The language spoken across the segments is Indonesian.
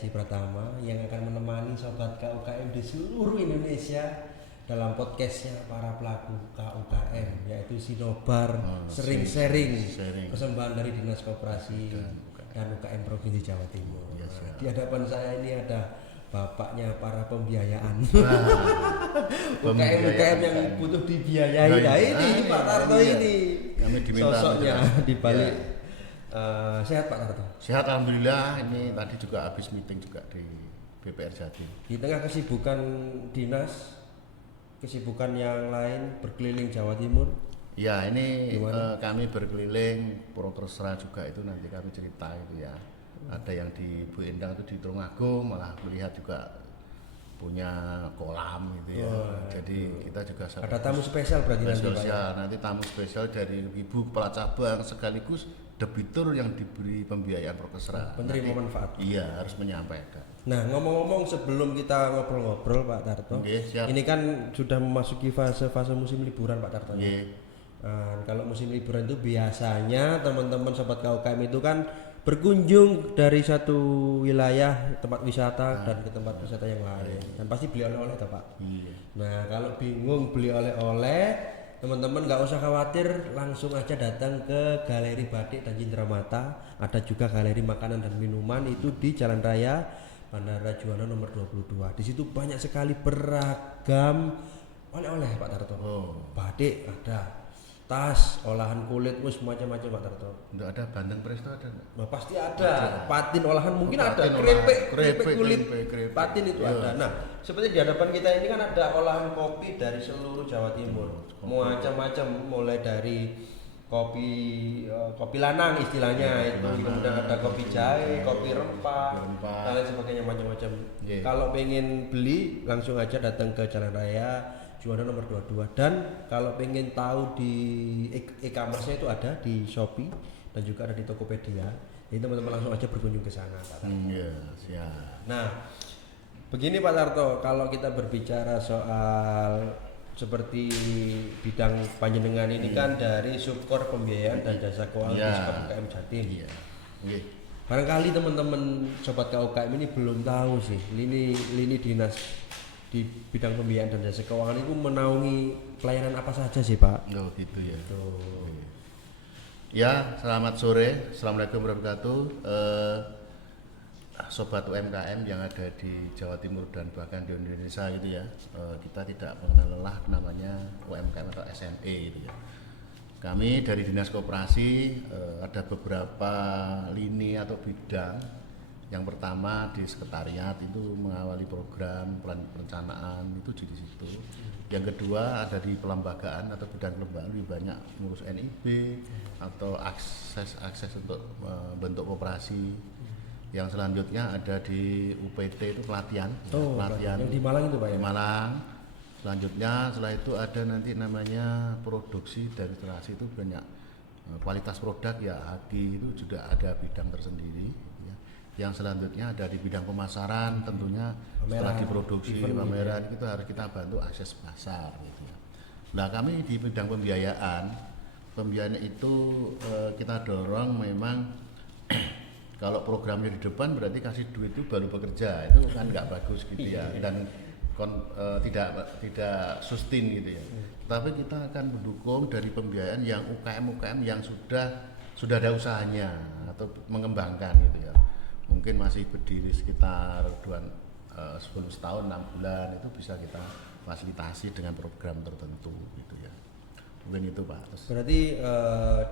Haji Pratama yang akan menemani sobat KUKM di seluruh Indonesia dalam podcastnya para pelaku KUKM, yaitu Sinobar sering sharing persembahan dari Dinas Koperasi dan UKM Provinsi Jawa Timur. Di hadapan saya ini ada bapaknya para pembiayaan. UKM yang butuh dibiayai. Nah ini Pak Tarto ini sosoknya di balik. Sehat Pak Tarto? Sehat alhamdulillah. Ini tadi juga habis meeting juga di BPR Jatim. Di tengah kesibukan dinas, kesibukan yang lain berkeliling Jawa Timur. Ya ini kami berkeliling Purwokerto juga, itu nanti kami cerita itu ya. Ada yang di Bu Endang itu di Tulungagung, malah melihat juga punya kolam gitu ya. Jadi kita juga ada tamu spesial berarti nanti Pak. Nanti tamu spesial dari Ibu Kepala Cabang sekaligus debitur yang diberi pembiayaan Prokesra. Penerima manfaat. Iya, harus menyampaikan. Nah, ngomong-ngomong sebelum kita ngobrol-ngobrol Pak Tarto, ini kan sudah memasuki fase musim liburan Pak Tarto. Kalau musim liburan itu biasanya teman-teman sobat KUKM itu kan berkunjung dari satu wilayah tempat wisata dan ke tempat wisata yang lain, dan pasti beli oleh-oleh toh Pak. Nah, kalau bingung beli oleh-oleh, teman-teman nggak usah khawatir, langsung aja datang ke Galeri Batik dan Cindramata. Ada juga galeri makanan dan minuman itu di Jalan Raya Bandara Juanda nomor 22. Di situ banyak sekali beragam oleh-oleh Pak Tarto. Batik ada, tas, olahan kulit, macam-macam Pak Tarto. Enggak ada Bandeng Presto ada enggak? Nah, pasti ada. Patin olahan mungkin ada, keripik kulit patin itu ada. Nah, seperti di hadapan kita ini kan ada olahan kopi dari seluruh Jawa Timur. Macam-macam, mulai dari kopi lanang istilahnya itu, kemudian ada kopi jahe, kopi rempah, dan lain sebagainya, macam-macam. Kalau pengen beli langsung aja datang ke Jalan Raya Juanda nomor 22, dan kalau pengen tahu di e-commerce-nya itu ada di Shopee dan juga ada di Tokopedia. Jadi teman-teman langsung aja berkunjung ke sana Pak Tarto. Siap. Nah, begini Pak Tarto, kalau kita berbicara soal seperti bidang panjenengan ini kan dari Subkor Pembiayaan dan Jasa Keuangan di KUKM Jatim. Barangkali teman-teman sobat KUKM ini belum tahu sih lini dinas di bidang pembiayaan dan jasa keuangan itu menaungi pelayanan apa saja sih Pak? Gitu ya. Ya, selamat sore, assalamualaikum warahmatullahi wabarakatuh. Sobat UMKM yang ada di Jawa Timur dan bahkan di Indonesia gitu ya. Kita tidak mengenal lelah namanya UMKM atau SME gitu ya. Kami dari Dinas Koperasi ada beberapa lini atau bidang. Yang pertama di sekretariat itu mengawali program perencanaan itu di situ. Yang kedua ada di pelembagaan atau bidang kelembagaan, lebih banyak ngurus NIB atau akses untuk bentuk koperasi. Yang selanjutnya ada di UPT itu pelatihan. Yang di Malang itu Pak ya? Di Malang. Selanjutnya setelah itu ada nanti namanya produksi dan ilustrasi, itu banyak kualitas produk ya, HAGI itu juga ada bidang tersendiri. Yang selanjutnya ada di bidang pemasaran, tentunya setelah diproduksi pameran itu harus kita bantu akses pasar gitu ya. Nah, kami di bidang pembiayaan itu kita dorong memang kalau programnya di depan berarti kasih duit itu baru bekerja, itu kan nggak bagus gitu ya, dan tidak sustain gitu ya. Tapi kita akan mendukung dari pembiayaan yang UKM yang sudah ada usahanya atau mengembangkan gitu ya. Mungkin masih berdiri sekitar 10 tahun, 6 bulan, itu bisa kita fasilitasi dengan program tertentu gitu ya. Mungkin itu Pak. Berarti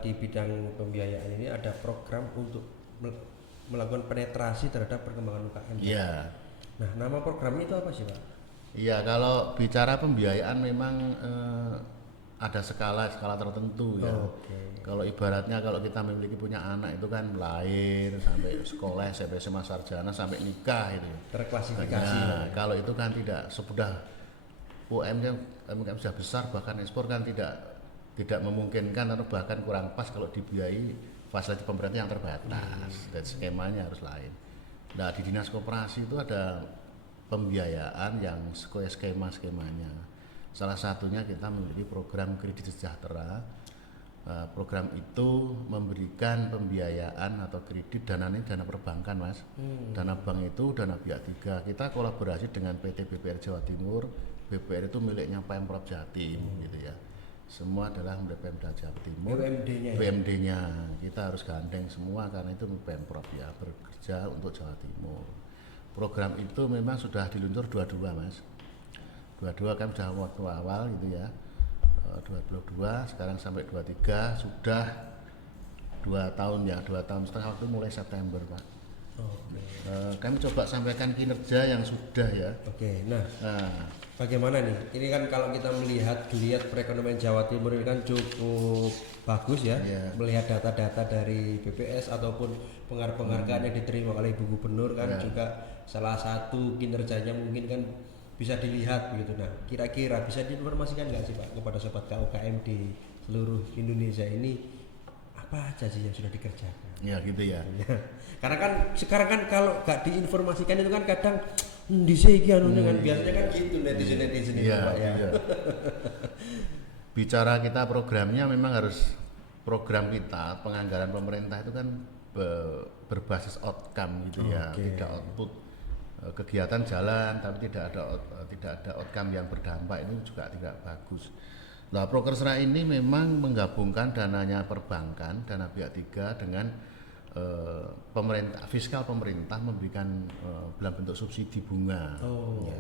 di bidang pembiayaan ini ada program untuk melakukan penetrasi terhadap perkembangan UKM. Iya. Nah, nama programnya itu apa sih Pak? Iya, kalau bicara pembiayaan memang ada skala tertentu ya. Kalau ibaratnya kalau kita punya anak itu kan lahir sampai sekolah, sampai SMA sarjana, sampai nikah itu terklasifikasi. Nah, kalau itu kan tidak semudah UMKM sudah besar, bahkan ekspor kan tidak memungkinkan atau bahkan kurang pas kalau dibiayai fasilitas pemerintah yang terbatas, dan skemanya harus lain. Nah, di Dinas Koperasi itu ada pembiayaan yang skemanya. Salah satunya kita memiliki program kredit sejahtera Program itu memberikan pembiayaan atau kredit, dana ini dana perbankan Mas. Dana bank itu dana pihak tiga. Kita kolaborasi dengan PT BPR Jawa Timur. BPR itu miliknya Pemprov Jatim gitu ya. Semua adalah milik Pemda Jawa Timur. BUMD-nya. BUMD-nya kita harus gandeng semua karena itu Pemprov ya, bekerja untuk Jawa Timur. Program itu memang sudah diluncur 22 Mas. 22 kan sudah waktu awal gitu ya. 22 sekarang sampai 23 sudah 2 tahun ya, 2 tahun setengah waktu mulai September Pak. Kami coba sampaikan kinerja yang sudah ya. Nah bagaimana nih? Ini kan kalau kita melihat geliat perekonomian Jawa Timur ini kan cukup bagus ya. Melihat data-data dari BPS ataupun penghargaan yang diterima oleh Ibu Gubernur kan juga salah satu kinerjanya mungkin kan bisa dilihat begitu. Nah, kira-kira bisa diinformasikan nggak sih Pak kepada sobat KUKM di seluruh Indonesia ini apa aja sih yang sudah dikerjakan? Ya gitu ya. Karena kan sekarang kan kalau nggak diinformasikan itu kan kadang di sini kan biasanya kan gitu netizen itu Pak ya. Bicara kita programnya memang harus program kita penganggaran pemerintah itu kan berbasis outcome gitu ya, tidak output. Kegiatan jalan tapi tidak ada outcome yang berdampak, ini juga tidak bagus. Nah, Prokersra ini memang menggabungkan dananya perbankan, dana pihak tiga dengan pemerintah, fiskal pemerintah memberikan dalam bentuk subsidi bunga. Ya.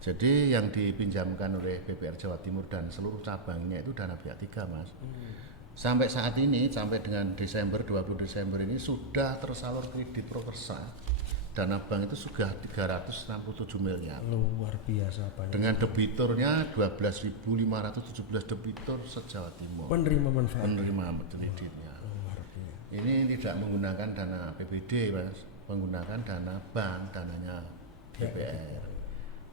Jadi yang dipinjamkan oleh BPR Jawa Timur dan seluruh cabangnya itu dana pihak tiga Mas. Sampai saat ini, sampai dengan Desember, 20 Desember ini sudah tersalur kredit Prokersra. Dana bank itu sudah 367 miliar. Luar biasa Pak. Dengan debiturnya 12.517 debitur se-Jawa Timur. Penerima manfaat. Penerima kreditnya. Ini tidak menggunakan dana APBD Mas, menggunakan dana bank, dananya DPR.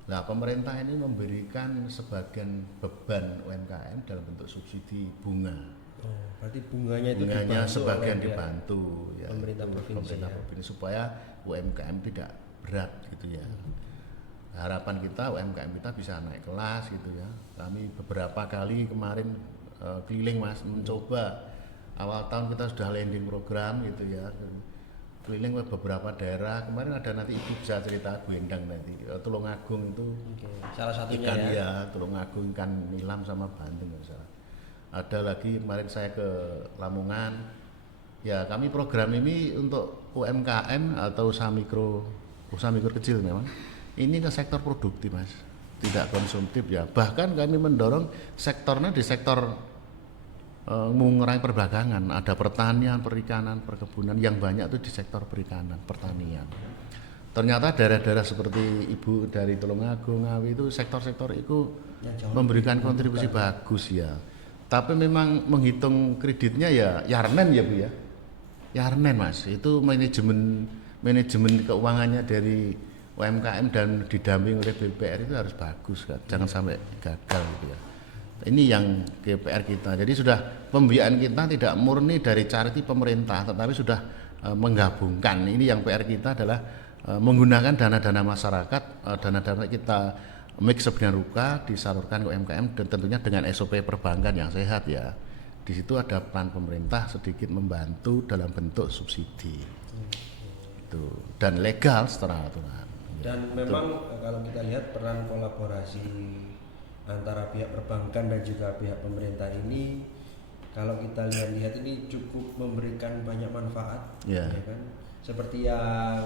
Nah, pemerintah ini memberikan sebagian beban UMKM dalam bentuk subsidi bunga. Berarti bunganya itu sebagian dibantu ya, pemerintah provinsi supaya UMKM tidak berat gitu ya. Harapan kita UMKM kita bisa naik kelas gitu ya. Kami beberapa kali kemarin keliling Mas, mencoba awal tahun kita sudah landing program gitu ya. Keliling ke beberapa daerah. Kemarin ada nanti Ibu bisa cerita Bu Endang nanti. Tulungagung itu salah satunya ikan ya. Tulungagung ikan nilam sama Bandeng misalnya. Ada lagi kemarin saya ke Lamongan. Ya, kami program ini untuk UMKM atau usaha mikro kecil memang. Ini ke sektor produktif Mas, tidak konsumtif ya. Bahkan kami mendorong sektornya di sektor mengurangi perdagangan. Ada pertanian, perikanan, perkebunan yang banyak itu di sektor perikanan, pertanian. Ternyata daerah-daerah seperti Ibu dari Tulungagung, Ngawi itu sektor-sektor itu memberikan kontribusi bagus ya. Tapi memang menghitung kreditnya ya Yarnen ya Bu ya. Yarnen Mas, itu manajemen keuangannya dari UMKM dan didamping oleh BPR itu harus bagus kan. Jangan sampai gagal gitu ya. Ini yang PR kita. Jadi sudah pembiayaan kita tidak murni dari charity pemerintah, tetapi sudah menggabungkan. Ini yang PR kita adalah menggunakan dana-dana masyarakat, dana-dana kita mix sebenarnya ruka disalurkan ke UMKM dan tentunya dengan SOP perbankan yang sehat ya. Di situ ada peran pemerintah sedikit membantu dalam bentuk subsidi. Itu dan legal secara aturan. Dan memang kalau kita lihat peran kolaborasi antara pihak perbankan dan juga pihak pemerintah ini kalau kita lihat ini cukup memberikan banyak manfaat ya kan. Seperti yang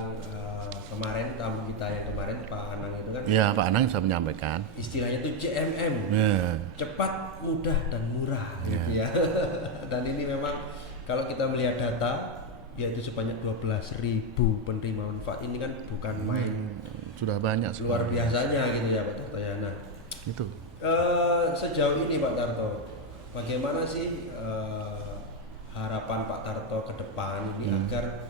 kemarin tamu kita yang kemarin Pak Anang itu kan. Iya, Pak Anang bisa menyampaikan. Istilahnya itu CMM. Cepat, mudah dan murah gitu ya. Dan ini memang kalau kita melihat data yaitu sebanyak 12.000 penerima manfaat ini kan bukan main. Sudah banyak luar biasanya gitu ya Pak Tarto ya. Nah, itu. Sejauh ini Pak Tarto, bagaimana sih harapan Pak Tarto ke depan ini agar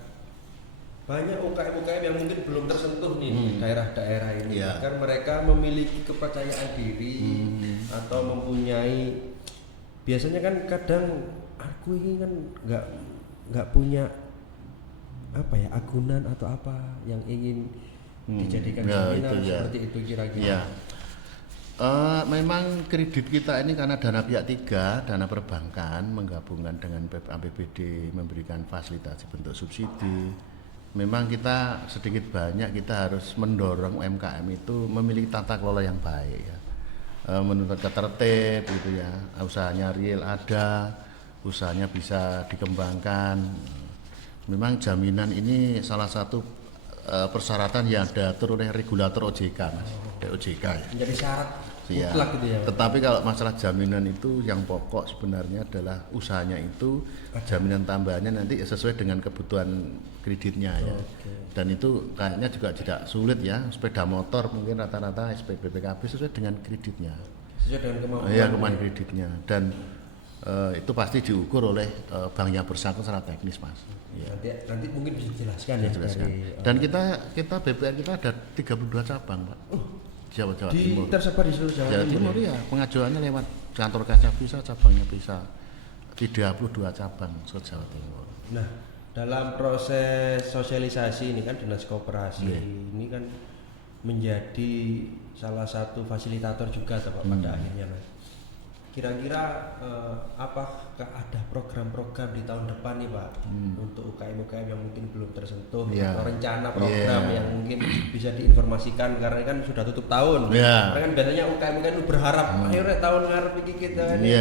banyak UKM-UKM yang mungkin belum tersentuh nih di daerah-daerah ini agar mereka memiliki kepercayaan diri atau mempunyai, biasanya kan kadang aku ini kan nggak punya apa ya agunan atau apa yang ingin dijadikan jaminan seperti itu kira-kira. Memang kredit kita ini karena dana pihak tiga, dana perbankan menggabungkan dengan APBD memberikan fasilitas bentuk subsidi. Memang kita sedikit banyak kita harus mendorong UMKM itu memiliki tata kelola yang baik ya. Menuntut tertib gitu ya. Usahanya real ada, usahanya bisa dikembangkan. Memang jaminan ini salah satu persyaratan yang diatur oleh regulator OJK, Mas. OJK ya. Menjadi syarat ya. Mutlak gitu ya. Tetapi kalau masalah jaminan itu yang pokok sebenarnya adalah usahanya itu jaminan tambahannya nanti sesuai dengan kebutuhan kreditnya ya. Dan itu kayaknya juga tidak sulit ya. Sepeda motor mungkin rata-rata SPP BPKB sesuai dengan kreditnya. Sesuai dengan kemampuan. Ya, kemampuan kreditnya dan itu pasti diukur oleh bank yang bersangkutan secara teknis, Mas. Ya. Nanti mungkin bisa dijelaskan ya. Dan kita BPR kita ada 32 cabang, Pak. Jawa Timur. Tersebar di seluruh Jawa Timur ya. Pengajuannya lewat kantor kaca bisa, cabangnya bisa 32 cabang se Jawa Timur. Nah, dalam proses sosialisasi ini kan Dinas Koperasi ini kan menjadi salah satu fasilitator juga Pak pada akhirnya, Mas. Kira-kira apakah ada program-program di tahun depan nih Pak untuk UKM-UKM yang mungkin belum tersentuh atau rencana program yang mungkin bisa diinformasikan karena kan sudah tutup tahun. Karena kan biasanya UKM-UKM itu berharap ayo tahun ngarep iki kita ini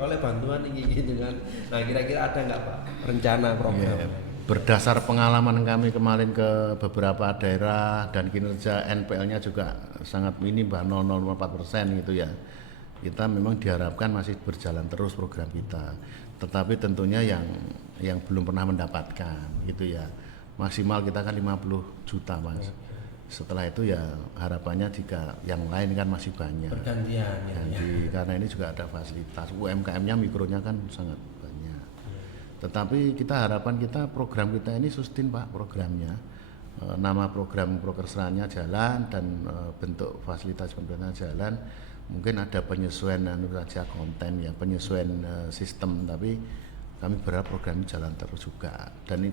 oleh bantuan ini gitu kan. Nah kira-kira ada nggak Pak rencana program? Berdasar pengalaman kami kemarin ke beberapa daerah dan kinerja NPL-nya juga sangat minim, 0,04% gitu ya. Kita memang diharapkan masih berjalan terus program kita, tetapi tentunya yang belum pernah mendapatkan gitu ya, maksimal kita kan 50 juta Mas. Setelah itu ya harapannya jika yang lain kan masih banyak bergantian karena ini juga ada fasilitas UMKM-nya mikronya kan sangat banyak. Tetapi kita harapan kita program kita ini sustain Pak programnya, nama program Prokresranya jalan dan bentuk fasilitas pemerintah jalan. Mungkin ada penyesuaian saja konten ya, penyesuaian sistem, tapi kami berharap program ini jalan terus juga. Dan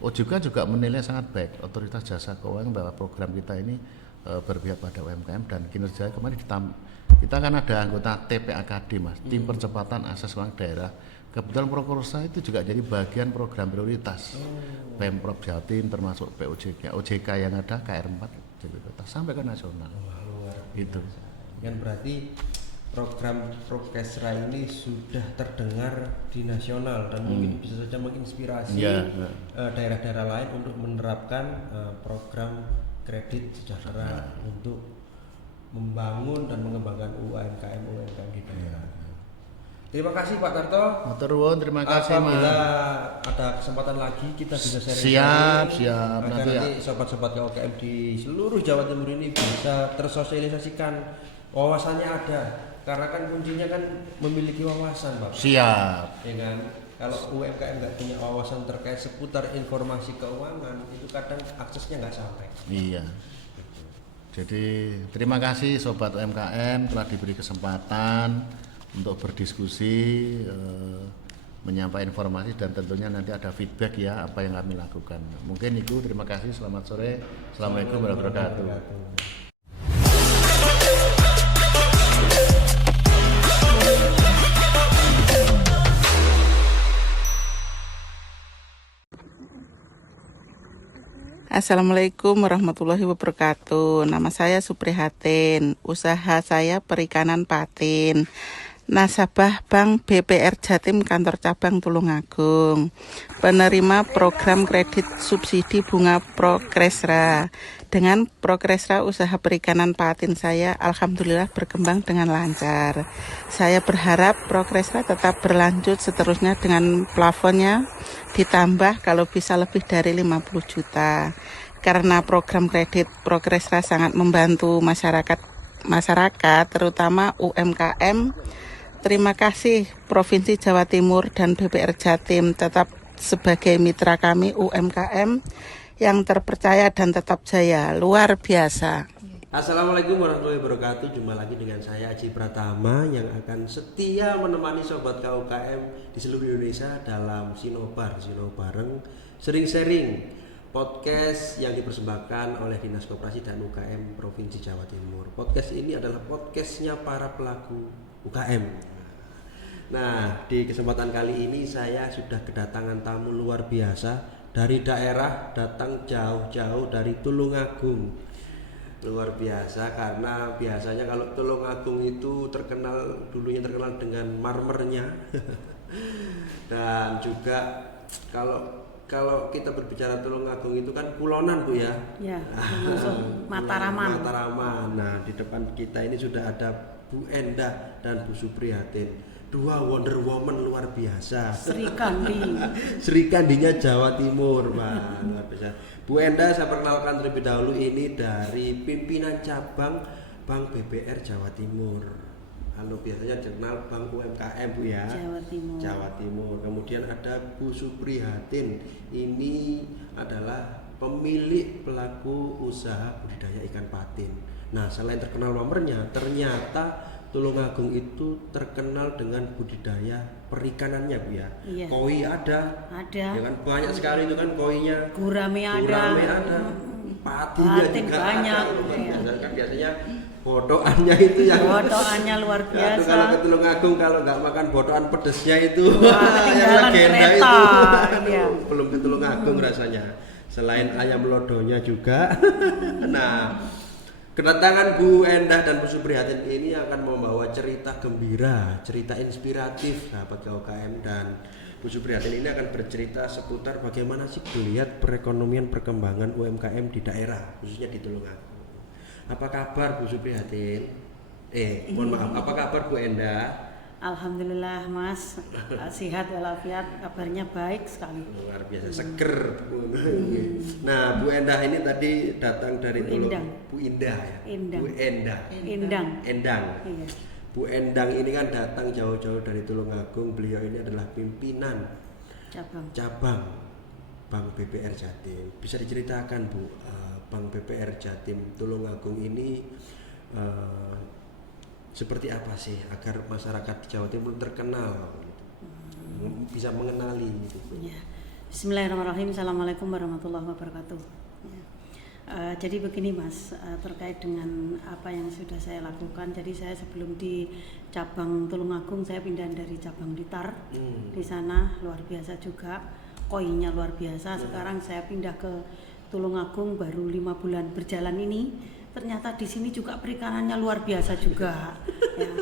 OJK juga menilai sangat baik Otoritas Jasa Keuangan bahwa program kita ini berpihak pada UMKM dan kinerja kemarin kita kan ada anggota TPAKD Mas, Tim Percepatan Akses Keuangan Daerah. Kebetulan Prokresra itu juga jadi bagian program prioritas Pemprov Jatim termasuk POJK, OJK yang ada KR4 jadi sampai ke nasional. Gitu. Kan berarti program Prokresra ini sudah terdengar di nasional dan mungkin bisa saja menginspirasi daerah-daerah lain untuk menerapkan program kredit sejahtera untuk membangun dan mengembangkan UMKM di daerah. Terima kasih Pak Tarto. Terima kasih Mas. Apabila ada kesempatan lagi kita bisa sharing. Siap. Nanti sobat-sobat UMKM di seluruh Jawa Timur ini bisa tersosialisasikan, wawasannya ada. Karena kan kuncinya kan memiliki wawasan, Pak. Siap. Ya kan? Kalau UMKM nggak punya wawasan terkait seputar informasi keuangan, itu kadang aksesnya nggak sampai. Iya. Jadi terima kasih sobat UMKM telah diberi kesempatan untuk berdiskusi, menyampaikan informasi dan tentunya nanti ada feedback ya apa yang kami lakukan. Mungkin itu, terima kasih, selamat sore, assalamualaikum warahmatullahi wabarakatuh. Assalamualaikum warahmatullahi wabarakatuh. Nama saya Suprihatin. Usaha saya perikanan patin. Nasabah Bank BPR Jatim Kantor Cabang Tulungagung. Penerima program kredit subsidi bunga Prokresra. Dengan Prokresra usaha perikanan patin saya alhamdulillah berkembang dengan lancar. Saya berharap Prokresra tetap berlanjut seterusnya dengan plafonnya ditambah kalau bisa lebih dari 50 juta. Karena program kredit Prokresra sangat membantu masyarakat terutama UMKM. Terima kasih Provinsi Jawa Timur dan BPR Jatim tetap sebagai mitra kami UMKM yang terpercaya dan tetap jaya, luar biasa. Assalamualaikum warahmatullahi wabarakatuh. Jumpa lagi dengan saya Aji Pratama yang akan setia menemani sobat KUKM di seluruh Indonesia dalam Sinobar, Sino Bareng, sering sharing podcast yang dipersembahkan oleh Dinas Koperasi dan UKM Provinsi Jawa Timur. Podcast ini adalah podcastnya para pelaku UKM. Nah, di kesempatan kali ini saya sudah kedatangan tamu luar biasa dari daerah, datang jauh-jauh dari Tulungagung. Luar biasa karena biasanya kalau Tulungagung itu dulunya terkenal dengan marmernya. Dan juga kalau kita berbicara Tulungagung itu kan kulonan Bu ya. Ya, langsung Mataraman. Nah, di depan kita ini sudah ada Bu Endah dan Bu Suprihatin. Dua Wonder Woman luar biasa. Sri Kandi. Sri Kandinya Jawa Timur, Pak. Luar biasa. Bu Endah saya perkenalkan terlebih dahulu, ini dari pimpinan cabang Bank BPR Jawa Timur. Halo, biasanya dikenal Bank UMKM Bu ya. Jawa Timur. Kemudian ada Bu Suprihatin. Ini adalah pemilik pelaku usaha budidaya ikan patin. Nah, selain terkenal nomornya, ternyata Tulungagung itu terkenal dengan budidaya perikanannya Bu ya. Iya. Koi ada. Ya kan banyak sekali itu kan koinya. Gurame ada. Patinnya juga banyak. Ada. Kan biasanya bodoannya itu yang bodoannya luar biasa. Kalau ke Tulungagung kalau nggak makan bodoan pedesnya itu yang legenda itu. Ya. Belum ke Tulungagung rasanya. Selain ayam lodonya juga. Nah, kedatangan Bu Endah dan Bu Suprihatin ini akan membawa cerita gembira, cerita inspiratif sahabat KUKM, dan Bu Suprihatin ini akan bercerita seputar bagaimana sih melihat perekonomian perkembangan UMKM di daerah, khususnya di Tulungagung. Apa kabar Bu Suprihatin? Mohon maaf, apa kabar Bu Endah? Alhamdulillah Mas, sehat walafiat, kabarnya baik sekali. Luar biasa, seger. Nah, Bu Endah ini tadi datang dari Tulungagung. Bu Indah ya? Bu Endah. Endang. Iya. Bu Endang ini kan datang jauh-jauh dari Tulungagung. Beliau ini adalah pimpinan cabang Bank BPR Jatim. Bisa diceritakan Bu, Bank BPR Jatim Tulungagung ini seperti apa sih agar masyarakat di Jawa Timur terkenal, bisa mengenali gitu. Ya. Bismillahirrahmanirrahim. Assalamualaikum warahmatullahi wabarakatuh. Ya. Jadi begini Mas, terkait dengan apa yang sudah saya lakukan. Jadi saya sebelum di cabang Tulungagung, saya pindah dari cabang Blitar. Di sana luar biasa juga, koinnya luar biasa. Sekarang saya pindah ke Tulungagung baru 5 bulan berjalan ini. Ternyata di sini juga perikanannya luar biasa juga. Ya.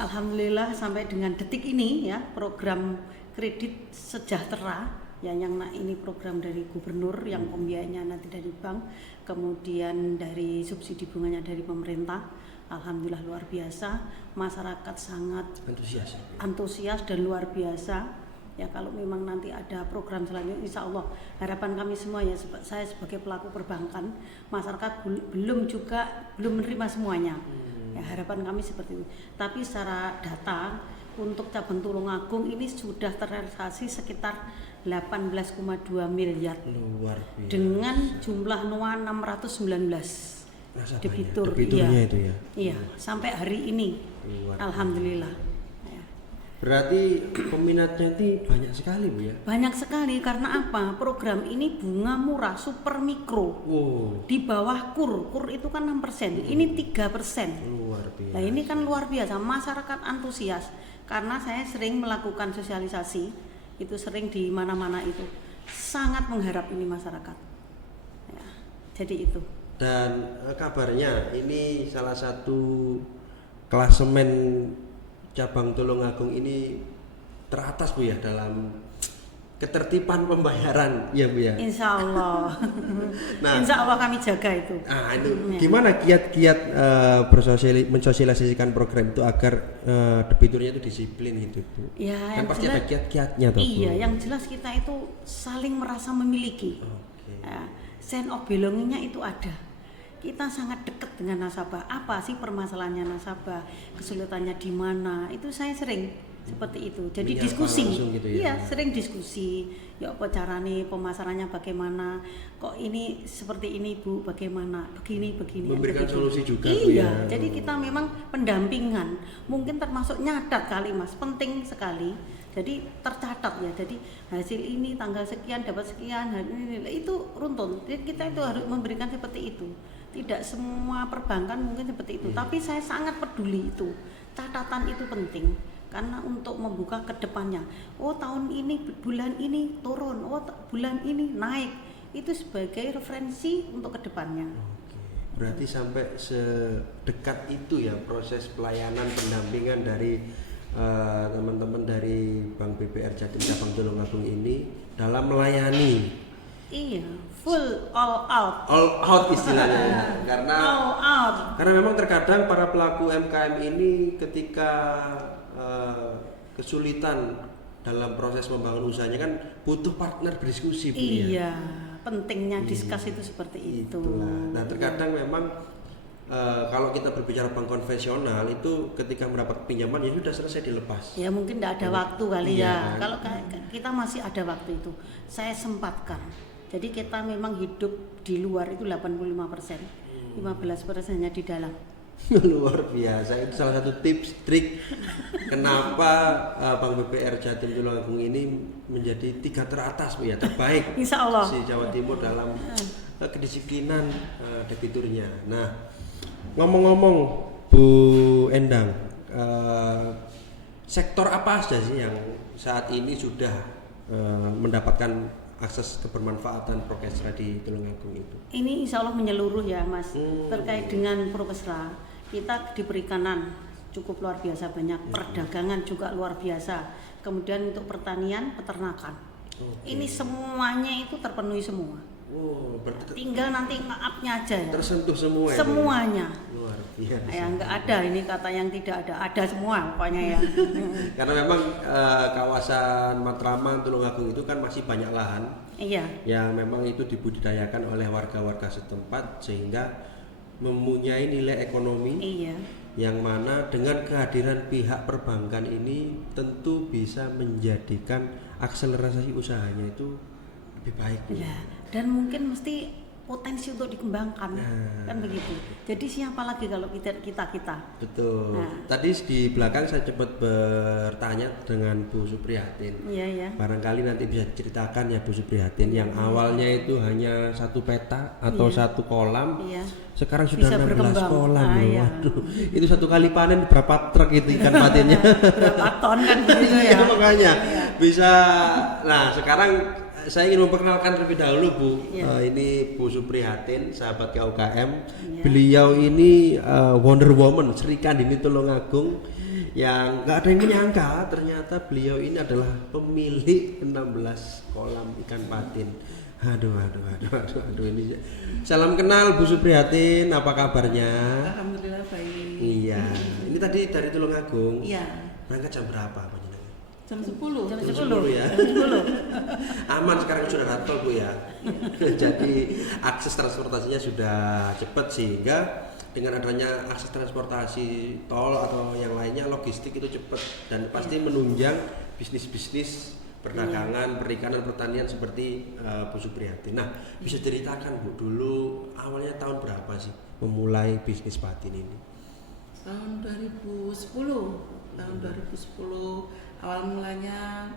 Alhamdulillah sampai dengan detik ini ya, program kredit sejahtera ya, yang ini program dari gubernur, yang pembiayanya nanti dari bank, kemudian dari subsidi bunganya dari pemerintah. Alhamdulillah luar biasa, masyarakat sangat antusias dan luar biasa. Ya, kalau memang nanti ada program selanjutnya, insya Allah harapan kami semua ya, saya sebagai pelaku perbankan, masyarakat belum menerima semuanya. Ya, harapan kami seperti itu. Tapi secara data untuk cabang Tulungagung ini sudah terrealisasi sekitar 18,2 miliar. Luar biasa. Dengan jumlah NOA 619 debiturnya itu ya. Iya, sampai hari ini. Alhamdulillah. Berarti peminatnya itu banyak sekali Bu ya? Banyak sekali, karena apa? Program ini bunga murah, super mikro. Di bawah kur itu kan 6%, ini 3%. Luar biasa. Nah ini kan luar biasa, masyarakat antusias. Karena saya sering melakukan sosialisasi, itu sering di mana-mana itu. Sangat mengharap ini masyarakat. Ya, jadi itu. Dan kabarnya ini salah satu klasemen cabang Tulungagung ini teratas Bu ya dalam ketertiban pembayaran ya Bu ya. Insya Allah. Nah, insya Allah kami jaga itu. Nah itu gimana kiat-kiat mensosialisasikan program itu agar debiturnya itu disiplin gitu Bu? Ya, kan pasti ada kiat-kiatnya toh. Iya, yang jelas kita itu saling merasa memiliki. Ya, sense of belongingnya itu ada. Kita sangat dekat dengan nasabah. Apa sih permasalahannya nasabah? Kesulitannya di mana? Itu saya sering seperti itu. Jadi diskusi. Gitu ya? Iya, sering diskusi. Ya apa caranya pemasarannya bagaimana? Kok ini seperti ini Bu, bagaimana? Begini. Memberikan solusi juga. Iya, jadi kita memang pendampingan. Mungkin termasuk nyadat kali Mas, penting sekali. Jadi tercatat ya. Jadi hasil ini tanggal sekian dapat sekian, itu runtun. Jadi kita itu harus memberikan seperti itu. Tidak semua perbankan mungkin seperti itu, tapi saya sangat peduli itu. Catatan itu penting karena untuk membuka ke depannya. Oh, tahun ini bulan ini turun, oh bulan ini naik. Itu sebagai referensi untuk ke depannya. Berarti sampai sedekat itu ya proses pelayanan pendampingan dari teman-teman dari Bank BPR Jatim Cabang Tulungagung ini dalam melayani. Iya, full all out. All out istilahnya ya. Karena All out. Karena memang terkadang para pelaku UMKM ini ketika kesulitan dalam proses membangun usahanya kan butuh partner berdiskusi, Bu. Iya, pentingnya diskus itu seperti itu. Nah, terkadang memang kalau kita berbicara bank konvensional itu ketika mendapat pinjaman ya sudah selesai dilepas. Ya mungkin tidak ada waktu kali Iya, ya. Kalau kita masih ada waktu itu, saya sempatkan. Jadi kita memang hidup di luar itu 85%, 15%-nya di dalam. Luar biasa, itu salah satu tips trik kenapa Bank BPR Jatim Tulungagung ini menjadi 3 teratas, Bu ya, terbaik Insya Allah. di Jawa Timur dalam kedisiplinan debiturnya. Nah, ngomong-ngomong Bu Endang, sektor apa saja sih yang saat ini sudah mendapatkan akses kebermanfaatan Prokesra di Tulungagung itu? Ini insya Allah menyeluruh ya Mas. Terkait dengan Prokesra, kita di perikanan cukup luar biasa banyak, perdagangan juga luar biasa, kemudian untuk pertanian, peternakan. Ini semuanya itu terpenuhi semua. Tinggal nanti nge-up-nya aja ya. Tersentuh semua ya? Semuanya. Luar biasa. Ya nggak ada ini kata yang tidak ada semua pokoknya ya. Karena memang kawasan Matraman, Tulungagung itu kan masih banyak lahan. Iya. Ya memang itu dibudidayakan oleh warga-warga setempat sehingga mempunyai nilai ekonomi. Iya. Yang mana dengan kehadiran pihak perbankan ini tentu bisa menjadikan akselerasi usahanya itu lebih baik. Ya, dan mungkin mesti potensi untuk dikembangkan, kan begitu. Jadi siapa lagi kalau kita. Betul. Nah. Tadi di belakang saya sempat bertanya dengan Bu Suprihatin. Iya. Barangkali nanti bisa diceritakan ya Bu Suprihatin yang awalnya itu hanya satu peta atau satu kolam. Iya. Sekarang sudah Bisa 16 berkembang. kolam loh. Iya. Waduh, itu satu kali panen berapa truk itu ikan patinnya? Berapa ton kan begitu ya. Makanya bisa. Nah, sekarang saya ingin memperkenalkan terlebih dahulu Bu. Ini Bu Suprihatin, sahabat KUKM. Beliau ini Wonder Woman Sri Kandini Tulungagung yang nggak ada yang menyangka ternyata beliau ini adalah pemilik 16 kolam ikan patin. Aduh ini. Salam kenal Bu Suprihatin, apa kabarnya? Alhamdulillah baik. Iya. Ini tadi dari Tulungagung. Iya. Berangkat jam berapa Pak? Jam 10. Jam 10 ya. Jam 10. Aman sekarang sudah ada tol Bu ya. Jadi akses transportasinya sudah cepat sehingga dengan adanya akses transportasi tol atau yang lainnya logistik itu cepat dan pasti menunjang bisnis-bisnis perdagangan, perikanan, pertanian seperti Bu Suprihatin. Nah, bisa ceritakan Bu dulu awalnya tahun berapa sih memulai bisnis patin ini? Tahun 2010. Tahun 2010 awal mulanya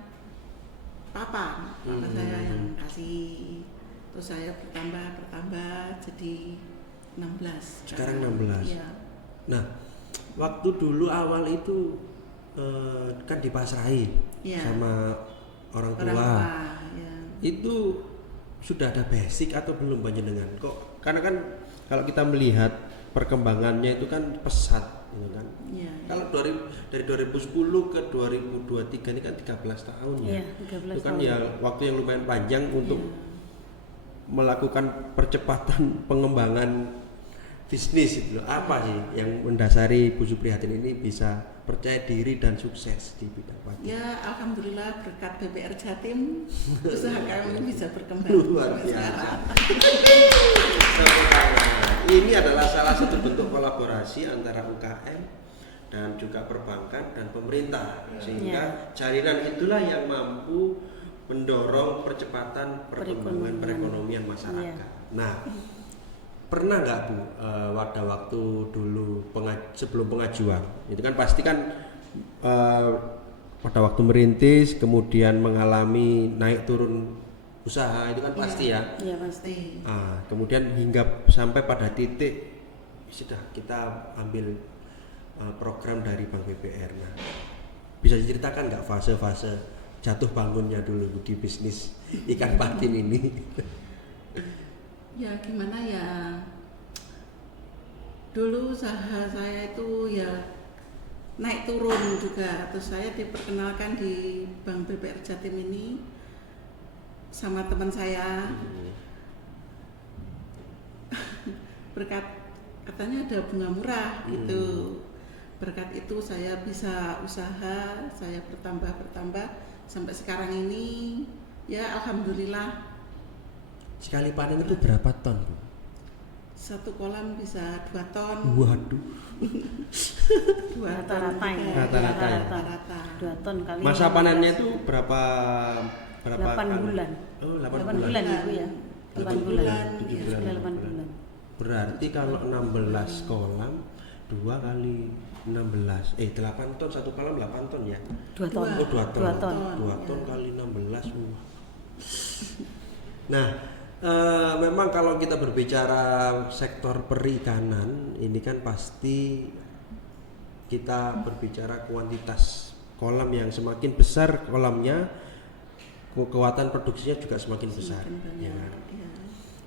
papa saya yang kasih, terus saya bertambah jadi 16. Sekarang 16. Iya. Nah, waktu dulu awal itu kan dipasrahi sama orang tua. Ya. Itu sudah ada basic atau belum panjenengan? Kok karena kan kalau kita melihat perkembangannya itu kan pesat gitu kan. Ya. Kalau dari 2010 ke 2023 ini kan 13 tahun ya. Iya, 13 itu kan tahun. ya waktu yang lumayan panjang untuk melakukan percepatan pengembangan bisnis itu. Apa sih yang mendasari Bu Suprihatin ini bisa percaya diri dan sukses di bidang patin? Ya, alhamdulillah berkat BPR Jatim usaha kami bisa berkembang. Luar biasa. Ini adalah salah satu bentuk kolaborasi antara UKM dan juga perbankan dan pemerintah, sehingga jaringan itulah yang mampu mendorong percepatan perkembangan perekonomian masyarakat. Nah, pernah nggak Bu pada waktu dulu sebelum pengajuan itu kan pasti kan pada waktu merintis kemudian mengalami naik turun usaha itu kan pasti ya. Iya pasti. Kemudian hingga sampai pada titik sudah kita ambil program dari Bank BPR. Nah, bisa diceritakan nggak fase-fase jatuh bangunnya dulu di bisnis ikan patin ini? Ya gimana ya, dulu usaha saya itu ya naik turun juga. Terus saya diperkenalkan di Bank BPR Jatim ini sama teman saya. Berkat katanya ada bunga murah gitu. Berkat itu saya bisa usaha, saya bertambah sampai sekarang ini ya alhamdulillah. Sekali panen itu berapa ton, Bu? Satu kolam bisa 2 ton. Waduh. 2 Rata-rata ya. Rata-rata. 2 ton kali. Masa panennya itu berapa 8 bulan. Oh, 8 bulan Ibu ya. 8 bulan. 8 bulan. Berarti kalau 16 kolam 2 kali 16 8 ton, satu kolam 8 ton ya. 2 ton. Oh, 2 ton. 2 ton. 2 ton kali 16. Nah, memang kalau kita berbicara sektor perikanan ini kan pasti kita berbicara kuantitas kolam yang semakin besar kolamnya, kekuatan produksinya juga semakin besar. Ya.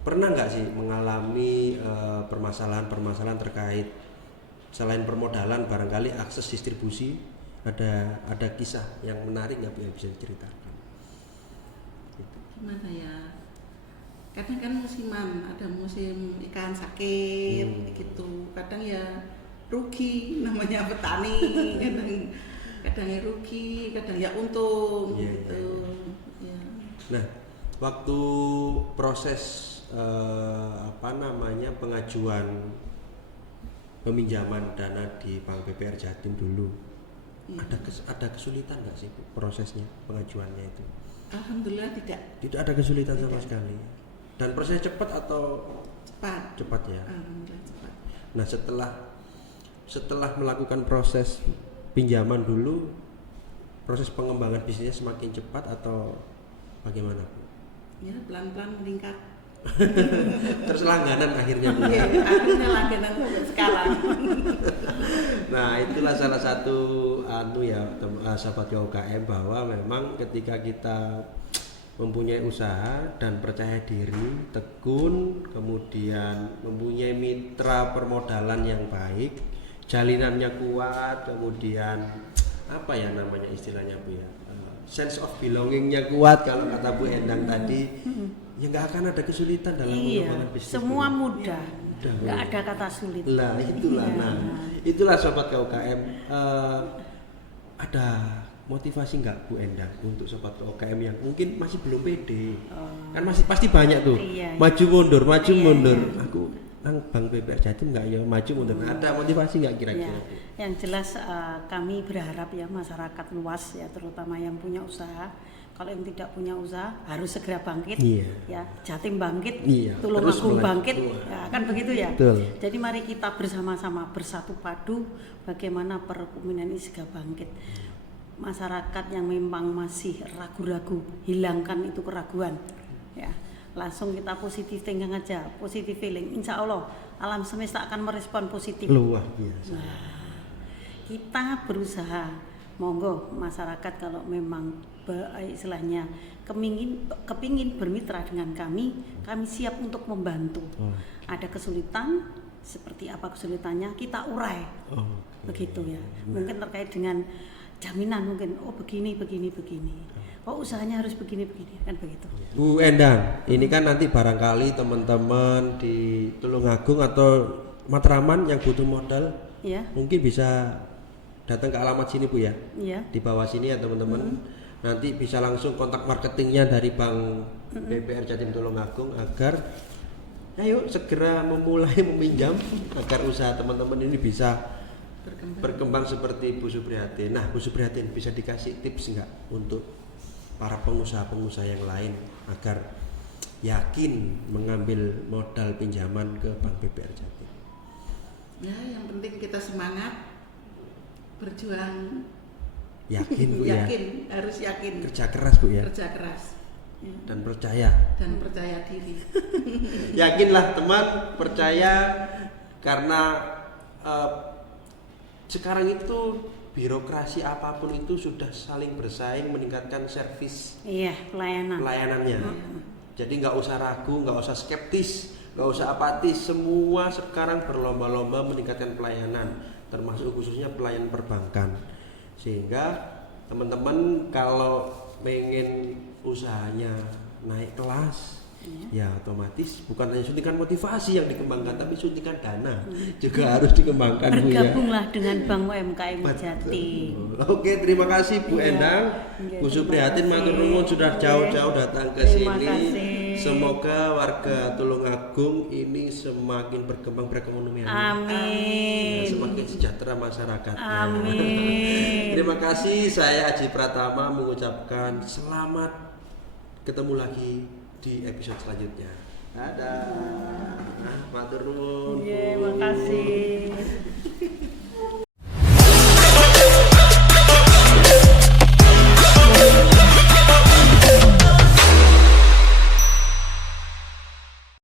Pernah nggak sih mengalami permasalahan-permasalahan terkait selain permodalan, barangkali akses distribusi, ada kisah yang menarik nggak yang bisa diceritakan? Gimana ya? Kadang kan musiman, ada musim ikan sakit gitu. Kadang ya rugi, namanya petani. kadang ya rugi, kadang ya untung gitu. Ya. Nah, waktu proses pengajuan peminjaman dana di Bank BPR Jatim dulu, ada kesulitan nggak sih prosesnya, pengajuannya itu? Alhamdulillah tidak. Tidak ada kesulitan sama sekali. Dan prosesnya cepat atau Cepat? Cepat ya. Alhamdulillah cepat. Nah, setelah melakukan proses pinjaman dulu, proses pengembangan bisnisnya semakin cepat atau bagaimana, Bu? Ya pelan-pelan meningkat. Terus langganan akhirnya, Bu. Akhirnya langganan sampai sekarang. Nah, itulah salah satu sahabat UKM, bahwa memang ketika kita mempunyai usaha dan percaya diri, tekun, kemudian mempunyai mitra permodalan yang baik, jalinannya kuat, kemudian istilahnya, Bu ya, sense of belongingnya kuat kalau kata Bu Endang tadi, ya nggak akan ada kesulitan dalam pengembangan bisnis. Semua mudah, nggak ada kata sulit. Lah itulah, itulah sobat KUKM. Ada motivasi nggak Bu Endang untuk sobat UKM yang mungkin masih belum pede? Kan masih pasti banyak tuh, maju mundur. Aku nang Bank BPR Jatim nggak ya maju mundur. Ada motivasi nggak kira-kira? Yang jelas kami berharap ya masyarakat luas ya, terutama yang punya usaha. Kalau yang tidak punya usaha harus segera bangkit, ya Jatim bangkit, Tulungagung bangkit, ya, kan begitu ya. Betul. Jadi mari kita bersama-sama bersatu padu bagaimana perekonomian ini segera bangkit. Masyarakat yang memang masih ragu-ragu, hilangkan itu keraguan, ya. Langsung kita positif thinking aja, positive feeling. Insya Allah alam semesta akan merespon positif. Luar biasa. Nah, kita berusaha, monggo masyarakat kalau memang istilahnya kepingin bermitra dengan kami siap untuk membantu. Ada kesulitan, seperti apa kesulitannya kita urai, begitu ya. Mungkin terkait dengan jaminan, mungkin begini, usahanya harus begini, kan begitu. Bu Endang, ini kan nanti barangkali teman-teman di Tulungagung atau Matraman yang butuh modal, mungkin bisa datang ke alamat sini, Bu ya. Di bawah sini ya teman-teman. Nanti bisa langsung kontak marketingnya dari Bank BPR Jatim Tulungagung agar ayo segera memulai meminjam agar usaha teman-teman ini bisa berkembang seperti Bu Suprihatin. Nah, Bu Suprihatin bisa dikasih tips nggak untuk para pengusaha-pengusaha yang lain agar yakin mengambil modal pinjaman ke Bank BPR Jatim? Ya, yang penting kita semangat berjuang Yakin Bu ya. Yakin, harus yakin. Kerja keras Bu ya. Kerja keras. Ya. Dan percaya. Dan percaya diri. Yakinlah teman, percaya karena sekarang itu birokrasi apapun itu sudah saling bersaing meningkatkan servis pelayanannya. Jadi nggak usah ragu, nggak usah skeptis, nggak usah apatis, semua sekarang berlomba-lomba meningkatkan pelayanan, termasuk khususnya pelayanan perbankan. Sehingga teman-teman kalau pengen usahanya naik kelas, ya otomatis bukan hanya suntikan motivasi yang dikembangkan, tapi suntikan dana juga harus dikembangkan Bu ya. Bergabunglah dengan Bank UMKM Jatim. Oke, terima kasih Bu Endang, Bu Suprihatin, matur nuwun sudah jauh-jauh datang ke sini. Semoga warga Tulungagung ini semakin berkembang perekonomiannya. Amin. Semakin sejahtera masyarakatnya. Amin. Terima kasih, saya Haji Pratama mengucapkan selamat ketemu lagi di episode selanjutnya. Dadah. Matur nuwun. Makasih.